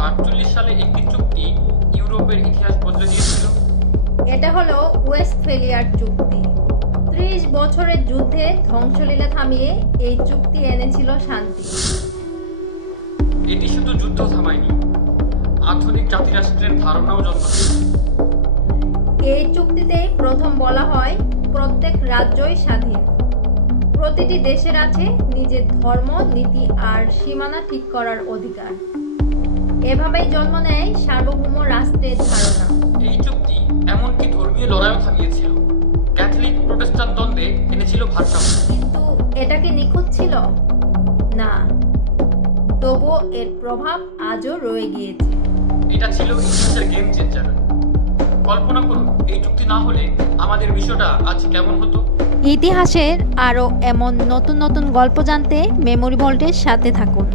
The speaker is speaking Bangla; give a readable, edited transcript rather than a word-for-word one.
1948 সালে একটি চুক্তি ইউরোপের ইতিহাস বদলে দিয়েছিল। এটা হলো ওয়েস্টফেলিয়ার চুক্তি। 30 বছরের যুদ্ধে ধ্বংসলীলা থামিয়ে এই চুক্তি এনেছিল শান্তি। এটি শুধু যুদ্ধ থামায়নি, আধুনিক জাতিরাষ্ট্রের ধারণাও জন্ম দিয়েছে। এই চুক্তিতে প্রথম বলা হয় প্রত্যেক রাজ্যই স্বাধীন, প্রতিটি দেশের আছে নিজের ধর্ম, নীতি আর সীমানা ঠিক করার অধিকার। এভাবেই জন্ম নেয় সার্বভৌম রাষ্ট্রের ধারণা। এই চুক্তি এমনকি ধর্মীয় লড়াইও থামিয়েছিল, ক্যাথলিক প্রোটেস্ট্যান্ট দ্বন্দ্বে এনেছিল ভারসাম্য। কিন্তু এটা কি নিখুঁত ছিল? না, তবুও এর প্রভাব আজও রয়ে গিয়েছে। এটা ছিল ইতিহাসের গেম চেঞ্জার। কল্পনা করুন, এই চুক্তি না হলে আমাদের বিশ্বটা আজ কেমন হতো। ইতিহাসের আরও এমন নতুন নতুন গল্প জানতে মেমোরি ভল্টের সাথে থাকুন।